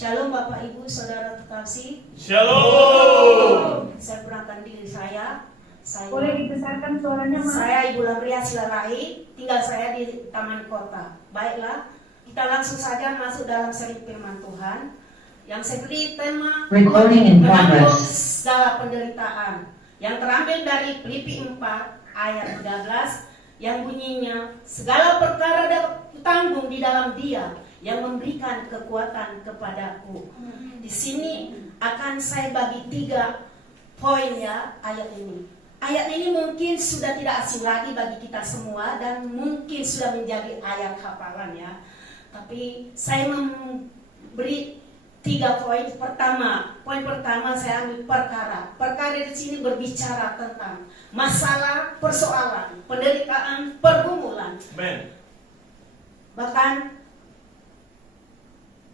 Shalom Bapak Ibu Saudara terkasih. Shalom. Saya perkenalkan diri saya. Boleh dibesarkan suaranya, Mas? Saya Ibu Lamria Silalahi, tinggal saya di Taman Kota. Baiklah, kita langsung saja masuk dalam seri firman Tuhan yang saya beri tema Recording in menanggung progress. segala penderitaan, yang terambil dari Filipi 4 ayat 13 yang bunyinya, segala perkara dapat kutanggung di dalam Dia yang memberikan kekuatan kepadaku. Di sini akan saya bagi 3 poin ya ayat ini. Ayat ini mungkin sudah tidak asing lagi bagi kita semua dan mungkin sudah menjadi ayat hafalan ya. Tapi saya memberi 3 poin. Poin pertama saya ambil perkara. Perkara di sini berbicara tentang masalah, persoalan, penderitaan, pergumulan. Amen. Bahkan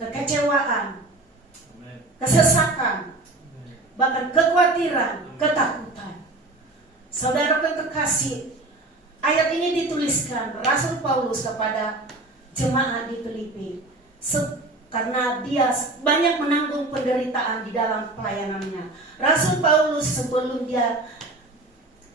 kekecewaan, Amen. kesesakan, bahkan kekhawatiran, ketakutan. Saudara terkasih, ayat ini dituliskan Rasul Paulus kepada jemaat di Filipi karena dia banyak menanggung penderitaan di dalam pelayanannya. Rasul Paulus sebelum dia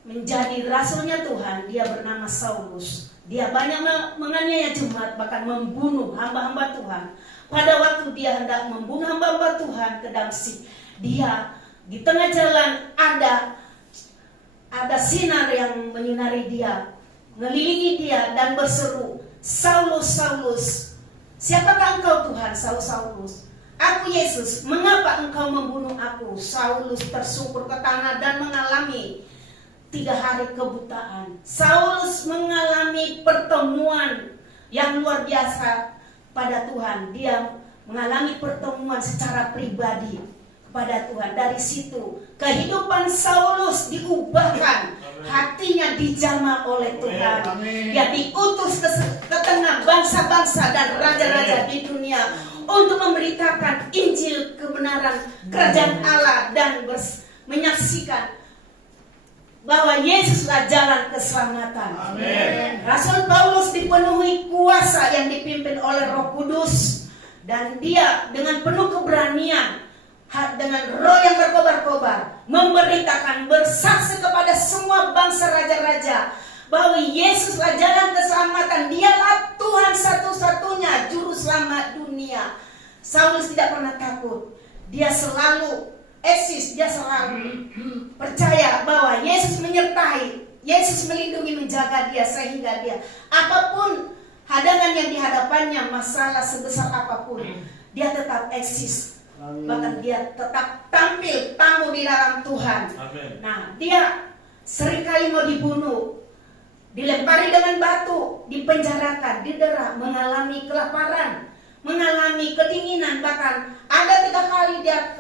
menjadi rasulnya Tuhan, dia bernama Saulus. Dia banyak menganiaya jemaat, bahkan membunuh hamba-hamba Tuhan. Pada waktu dia hendak membunuh hamba-hamba Tuhan ke Damsyik, dia di tengah jalan ada sinar yang menyinari dia, mengelilingi dia dan berseru, Saulus, Saulus, siapakah engkau Tuhan? Saulus, aku Yesus, mengapa engkau membunuh aku? Saulus tersungkur ke tanah dan mengalami 3 hari kebutaan. Saulus mengalami pertemuan yang luar biasa pada Tuhan. Dia mengalami pertemuan secara pribadi pada Tuhan. Dari situ kehidupan Saulus diubahkan, hatinya dijamah oleh Tuhan. Dia diutus ke tengah bangsa-bangsa dan raja-raja di dunia untuk memberitakan Injil kebenaran kerajaan Allah dan menyaksikan bahwa Yesuslah jalan keselamatan. Amin. Rasul Paulus dipenuhi kuasa yang dipimpin oleh Roh Kudus dan dia dengan penuh keberanian, dengan roh yang berkobar-kobar, memberitakan, bersaksi kepada semua bangsa raja-raja bahwa Yesuslah jalan keselamatan. Dialah Tuhan satu-satunya juru selamat dunia. Saulus tidak pernah takut. Dia selalu eksis, dia selalu percaya bahwa Yesus menyertai, Yesus melindungi, menjaga dia, sehingga dia apapun hadangan yang dihadapannya, masalah sebesar apapun, dia tetap eksis. Bahkan dia tetap tampil tamu di dalam Tuhan. Amen. Nah, dia seringkali mau dibunuh, dilempari dengan batu, dipenjarakan, didera, mengalami kelaparan, mengalami kedinginan, bahkan ada 3 kali dia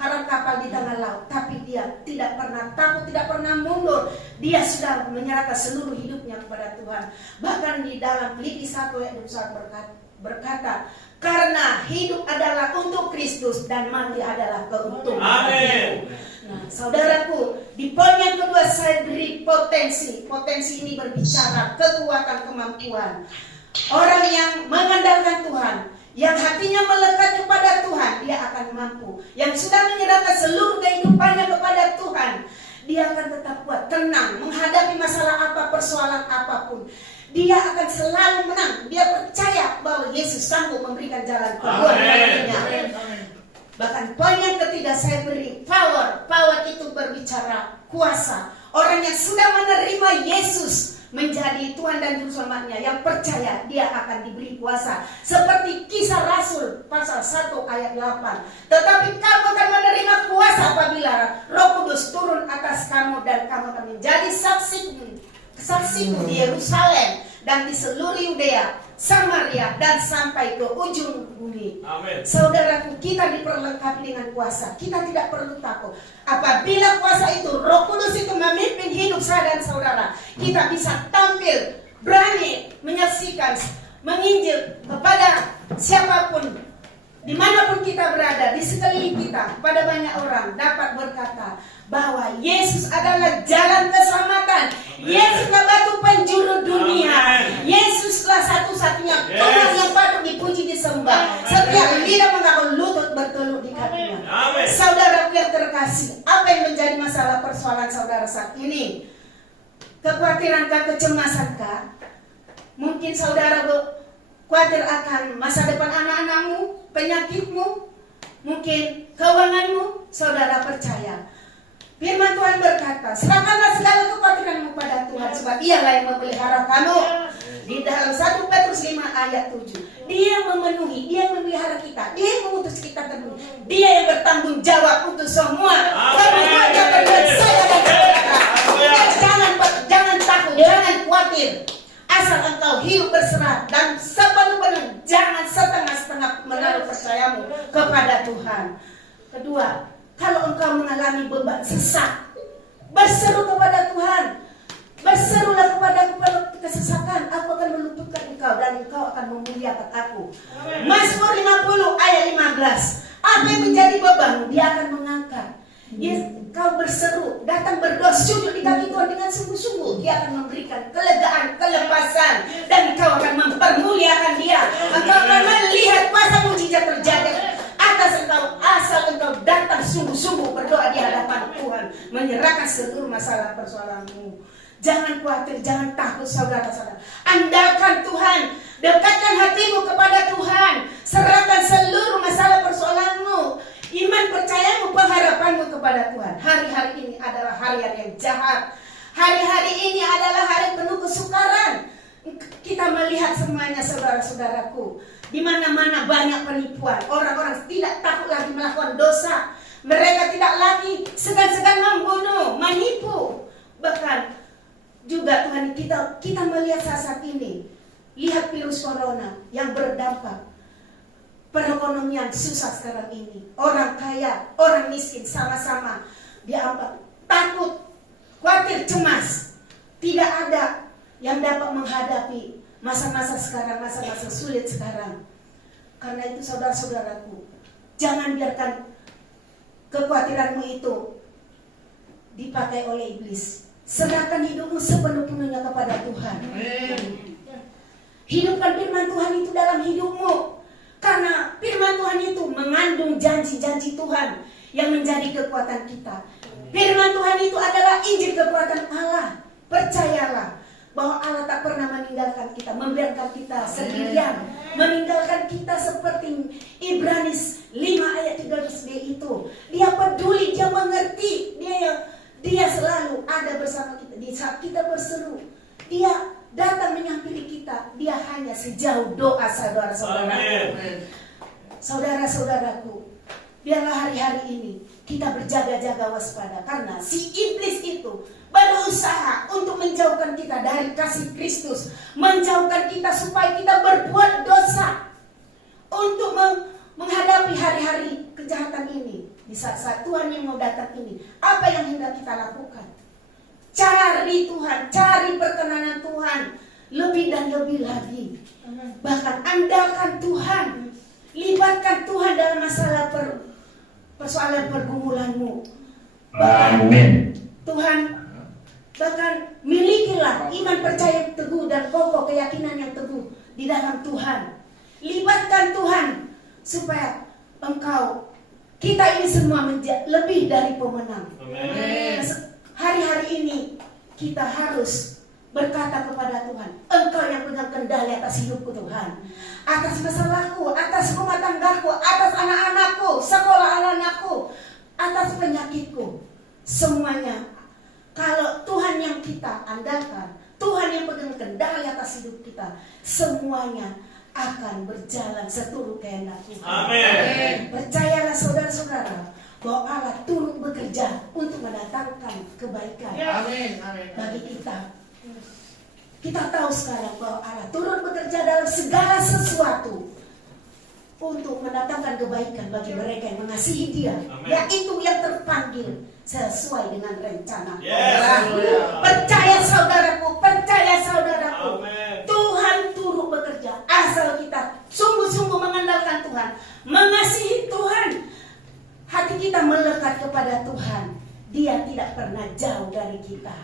karam kapal di tengah laut, tapi dia tidak pernah takut, tidak pernah mundur. Dia sudah menyerahkan seluruh hidupnya kepada Tuhan. Bahkan di dalam Filipi 1 ayat 21 berkata, karena hidup adalah untuk Kristus dan mati adalah keuntungan. Amin. Nah, saudaraku, di poin yang kedua saya beri potensi. Potensi ini berbicara kekuatan, kemampuan. Orang yang mengandalkan Tuhan, yang hatinya melekat kepada Tuhan, dia akan mampu. Yang sudah menyerahkan seluruh kehidupannya kepada Tuhan, dia akan tetap kuat, tenang, menghadapi masalah apa, persoalan apapun. Dia akan selalu menang. Dia percaya bahwa Yesus sanggup memberikan jalan keluar baginya. Bahkan poin yang ketiga saya beri power. Power itu berbicara kuasa. Orang yang sudah menerima Yesus menjadi Tuhan dan Juru Selamatnya, yang percaya, dia akan diberi kuasa. Seperti Kisah Rasul pasal 1 ayat 8. Tetapi kamu akan menerima kuasa apabila Roh Kudus turun atas kamu, dan kamu akan menjadi saksiku di Yerusalem dan di seluruh Yudea, Samaria, dan sampai ke ujung bumi. Amin. Saudaraku, kita diperlengkapi dengan kuasa. Kita tidak perlu takut. Apabila kuasa itu, Roh Kudus itu memimpin hidup saya dan saudara, kita bisa tampil, berani menyaksikan, menginjil kepada siapapun, dimanapun kita berada, di sekeliling kita, pada banyak orang dapat berkata bahwa Yesus adalah jalan keselamatan. Yesuslah batu penjuru dunia. Yesuslah satu-satunya Tuhan yang patut dipuji, disembah. Setiap lidah mengaku Saudaraku yang terkasih, apa yang menjadi masalah persoalan saudara saat ini? Kekhawatiran kecemasankah? Mungkin saudara khawatir akan masa depan anak-anakmu, penyakitmu, mungkin keuanganmu. Saudara percaya, firman Tuhan berkata, serahkanlah segala kekhawatiranmu pada Tuhan, sebab Dialah yang memelihara kamu. Di dalam 1 Petrus 5 ayat 7, Dia memenuhi, Dia memelihara kita, Dia yang mengutus kita terlebih, Dia yang bertanggung jawab untuk semua kebutuhan dan saya dan saudara. Jangan takut, jangan khawatir. Asal engkau hidup berserah dan sepenuh-penuh, jangan setengah-setengah menaruh percayamu kepada Tuhan. Kedua, kalau engkau mengalami beban sesak, berseru kepada Tuhan. Berserulah kepada kesesakan, aku akan meluputkan engkau dan engkau akan memuliakan aku. Mazmur 50 ayat 15. Apa yang menjadi bebanmu, Dia akan mengangkat. Kau berseru, datang berdoa, sujud di kaki Tuhan dengan sungguh-sungguh, Dia akan memberikan kelegaan, kelepasan, dan kau akan mempermuliakan Dia. Engkau akan melihat kuasa mujizat terjadi atas engkau, asal engkau datang sungguh-sungguh berdoa di hadapan Tuhan, menyerahkan seluruh masalah persoalanmu. Jangan khawatir, jangan takut saudara-saudara. Andalkan Tuhan, dekatkan hatimu kepada Tuhan, serahkan seluruh masalah persoalanmu, iman percayamu, pengharapanmu kepada Tuhan. Hari-hari ini adalah hari-hari yang jahat. Hari-hari ini adalah hari penuh kesukaran. Kita melihat semuanya saudara-saudaraku, di mana-mana banyak penipuan. Orang-orang tidak takut lagi melakukan dosa. Mereka tidak lagi segan-segan membunuh, menipu. Bahkan juga Tuhan, kita melihat saat ini, lihat virus corona yang berdampak. Perekonomian susah sekarang ini. Orang kaya, orang miskin sama-sama diampak. Takut, khawatir, cemas. Tidak ada yang dapat menghadapi masa-masa sekarang, masa-masa sulit sekarang. Karena itu saudara-saudaraku, jangan biarkan kekhawatiranmu itu dipakai oleh iblis. Serahkan hidupmu sepenuh-penuhnya kepada Tuhan. Hidupkan firman Tuhan itu dalam hidupmu. Karena firman Tuhan itu mengandung janji-janji Tuhan yang menjadi kekuatan kita. Firman Tuhan itu adalah Injil kekuatan Allah. Percayalah bahwa Allah tak pernah meninggalkan kita, membiarkan kita sendirian, meninggalkan kita seperti Ibrani 5 ayat 13b itu. Dia peduli, Dia mengerti, Dia selalu ada bersama kita di saat kita berseru. Dia datang menyampiri kita. Dia hanya sejauh doa saudara-saudaraku. Saudara-saudaraku, biarlah hari-hari ini kita berjaga-jaga waspada. Karena si iblis itu berusaha untuk menjauhkan kita dari kasih Kristus, menjauhkan kita supaya kita berbuat dosa, untuk menghadapi hari-hari kejahatan ini. Di saat-saat Tuhan yang mau datang ini, apa yang hendak kita lakukan? Cari Tuhan, cari perkenanan Tuhan lebih dan lebih lagi. Bahkan andalkan Tuhan, libatkan Tuhan dalam masalah persoalan pergumulanmu. Amin. Tuhan, bahkan milikilah iman percaya yang teguh dan kokoh, keyakinan yang teguh di dalam Tuhan. Libatkan Tuhan supaya kita ini semua lebih dari pemenang. Amin. Hari-hari ini kita harus berkata kepada Tuhan, Engkau yang pegang kendali atas hidupku Tuhan, atas masalahku, atas rumah tanggaku, atas anak-anakku, sekolah anak-anakku, atas penyakitku. Semuanya, kalau Tuhan yang kita andalkan, Tuhan yang pegang kendali atas hidup kita, semuanya akan berjalan seturut kehendak Tuhan. Amin. Percayalah saudara-saudara bahwa Allah turut bekerja untuk mendatangkan kebaikan bagi kita. Kita tahu sekarang bahwa Allah turut bekerja dalam segala sesuatu untuk mendatangkan kebaikan bagi mereka yang mengasihi Dia, yaitu yang terpanggil sesuai dengan rencana Allah. Percaya saudaraku, percaya saudaraku. Amin. Tuhan turut bekerja asal kita sungguh-sungguh mengandalkan Tuhan, mengasihi Tuhan. Hati kita melekat kepada Tuhan. Dia tidak pernah jauh dari kita.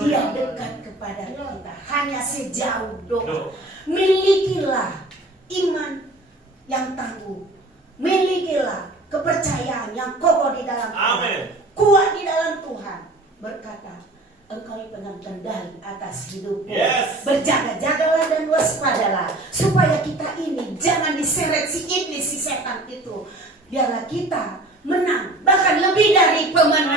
Dia dekat kepada kita. Hanya sejauh doa. Milikilah iman yang tangguh. Milikilah kepercayaan yang kokoh di dalam Tuhan, Amin. kuat di dalam Tuhan, berkata, Engkau pegang kendali atas hidupku. Yes. Berjaga-jagalah dan waspadalah, supaya kita ini jangan diseret si iblis, si setan itu. Biarlah kita menang, bahkan lebih dari pemenang.